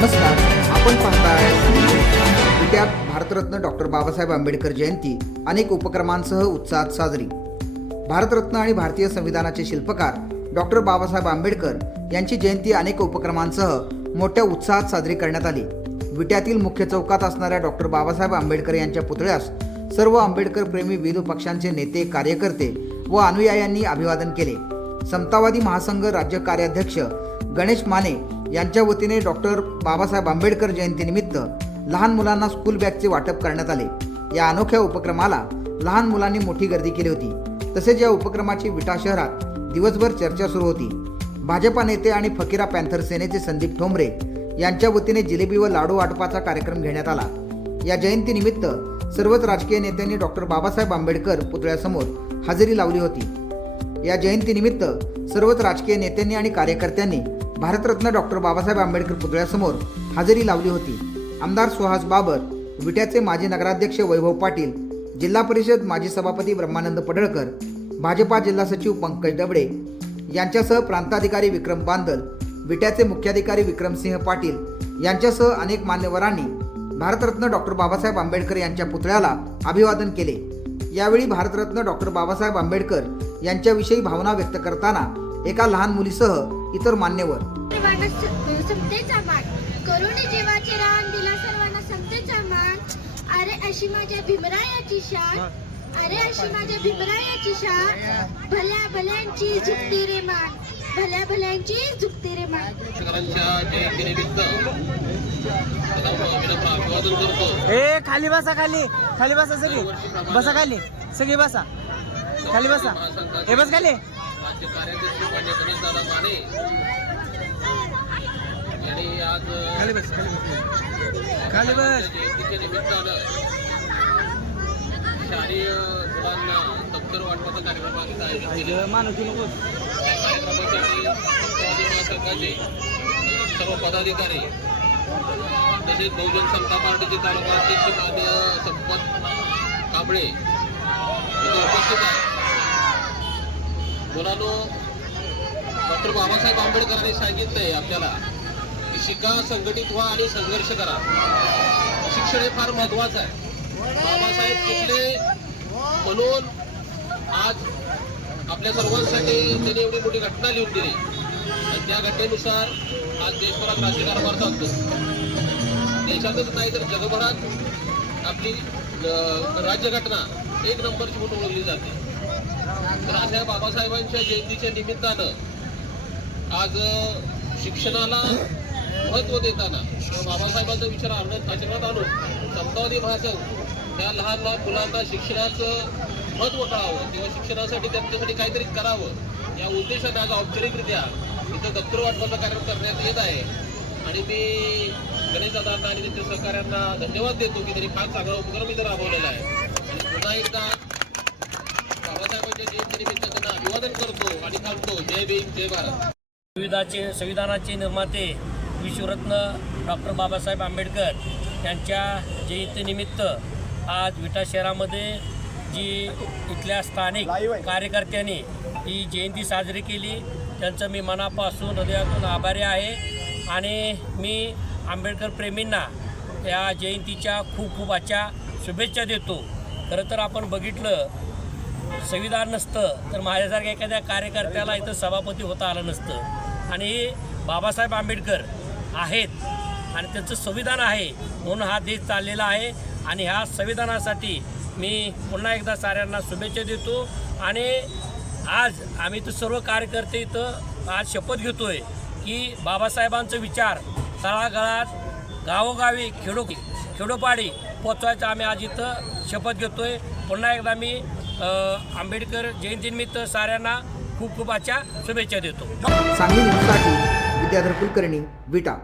नमस्कार. आपण पाहताय संधी भारतरत्न डॉक्टर बाबासाहेब आंबेडकर जयंती अनेक उपक्रमांसह उत्साहात साजरी. भारतरत्न आणि भारतीय संविधानाचे शिल्पकार डॉक्टर बाबासाहेब आंबेडकर यांची जयंती अनेक उपक्रमांसह मोठ्या उत्साहात साजरी करण्यात आली. विट्यातील मुख्य चौकात असणाऱ्या डॉक्टर बाबासाहेब आंबेडकर यांच्या पुतळ्यास सर्व आंबेडकर प्रेमी विविध पक्षांचे नेते कार्यकर्ते व अनुयायांनी अभिवादन केले. समतावादी महासंघ राज्य कार्याध्यक्ष गणेश माने यांच्या वतीने डॉक्टर बाबासाहेब आंबेडकर जयंतीनिमित्त लहान मुलांना स्कूल बॅगचे वाटप करण्यात आले. या अनोख्या उपक्रमाला लहान मुलांनी मोठी गर्दी केली होती. तसेच या उपक्रमाची विटा शहरात दिवसभर चर्चा सुरू होती. भाजपा नेते आणि फकीरा पॅन्थर सेनेचे संदीप ठोंबरे यांच्या वतीने जिलेबी व लाडू वाटपाचा कार्यक्रम घेण्यात आला. या जयंतीनिमित्त सर्वच राजकीय नेत्यांनी डॉक्टर बाबासाहेब आंबेडकर पुतळ्यासमोर हजेरी लावली होती. या जयंतीनिमित्त सर्वच राजकीय नेत्यांनी आणि कार्यकर्त्यांनी भारतरत्न डॉक्टर बाबासाहेब आंबेडकर पुतळ्यासमोर हजेरी लावली होती. आमदार सुहास बाबर विट्याचे माजी नगराध्यक्ष वैभव पाटील जिल्हा परिषद माजी सभापती ब्रह्मानंद पडळकर भाजपा जिल्हा सचिव पंकज दबडे यांच्यासह प्रांताधिकारी विक्रम बांदल विट्याचे मुख्याधिकारी विक्रमसिंह पाटील यांच्यासह अनेक मान्यवरांनी भारतरत्न डॉक्टर बाबासाहेब आंबेडकर यांच्या पुतळ्याला अभिवादन केले. यावेळी भारतरत्न डॉक्टर बाबासाहेब आंबेडकर यांच्याविषयी भावना व्यक्त करताना एका लहान मुलीसह इतर मान्यवर. करुणे जीवाचे रान दिला सर्वांना समतेचा मान अरे अशी माझ्या भीमरायाची शान. अरे अशी माझ्या भीमरायाची शान. भल्या भल्यांची झुकती रे मान. भल्या भल्यांची झुकती रे मान. ए खाली बसा खाली. खाली बसा सगळी. बसा खाली. सगळी बसा. खाली बसा. हे बस खाली. राज्य कार्याध्यक्ष मान्य गणेश दादा माने. यांनी आज जयंतीच्या निमित्तानं शालेय मुलांना दप्तर वाटपाचा कार्यक्रम आयोजित आयोजित सर्व पदाधिकारी तसेच बहुजन समता पार्टीचे तालुका अध्यक्ष संपत कांबळे उपस्थित आहे मुलांनो डॉक्टर बाबासाहेब आंबेडकरांनी सांगितलंय आपल्याला की शिका संघटित व्हा आणि संघर्ष करा. शिक्षण हे फार महत्वाचं आहे. बाबासाहेब शिकले म्हणून आज आपल्या सर्वांसाठी त्यांनी एवढी मोठी घटना लिहून दिली. आणि त्या घटनेनुसार आज देशभरात राज्यकारभार चालतो. देशातच नाही तर जगभरात आपली राज्यघटना एक नंबरची म्हणून ओळखली जाते. तर अशा बाबासाहेबांच्या जयंतीच्या निमित्तानं आज शिक्षणाला महत्त्व देताना किंवा बाबासाहेबांचा विचार आणत आचरणात आणून समतावादी भाषण त्या लहान लहान मुलांना शिक्षणाचं महत्त्व कळावं किंवा शिक्षणासाठी त्यांच्यासाठी काहीतरी करावं या उद्देशाने आज औपचारिकरित्या इथं दप्तर वाटपाचा कार्यक्रम करण्यात येत आहे. आणि मी गणेश दादांना आणि त्यांच्या सहकाऱ्यांना धन्यवाद देतो की त्यांनी फार चांगला उपक्रम इथं राबवलेला आहे. आणि पुन्हा एकदा अभिवादन करतो आणि थांबतो जय भीम जय भारत संविधाचे संविधानाचे निर्माते विश्वरत्न डॉक्टर बाबासाहेब आंबेडकर यांच्या जयंतीनिमित्त आज विटा शहरामध्ये जी इथल्या स्थानिक कार्यकर्त्यांनी ही जयंती साजरी केली त्यांचं मी मनापासून हृदयातून आभारी आहे. आणि मी आंबेडकर प्रेमींना या जयंतीच्या खूप खूप आजच्या शुभेच्छा देतो. खरं तर आपण बघितलं संविधान नसतं तर माझ्यासारख्या एखाद्या कार्यकर्त्याला इथं सभापती होता आलं नसतं. आणि बाबासाहेब आंबेडकर आहेत आणि त्यांचं संविधान आहे म्हणून हा देश चाललेला आहे. आणि ह्या संविधानासाठी मी पुन्हा एकदा साऱ्यांना शुभेच्छा देतो. आणि आज आम्ही तर सर्व कार्यकर्ते इथं आज शपथ घेतो आहे की बाबासाहेबांचं विचार तळागाळात गावोगावी खेडो खेडोपाडी पोचवायचं आम्ही आज इथं शपथ घेतो आहे पुन्हा एकदा मी आंबेडकर जयंतीनिमित्त साऱ्यांना खूप खूप आजच्या शुभेच्छा देतो. सांगली न्यूजसाठी विद्याधर कुलकर्णी विटा.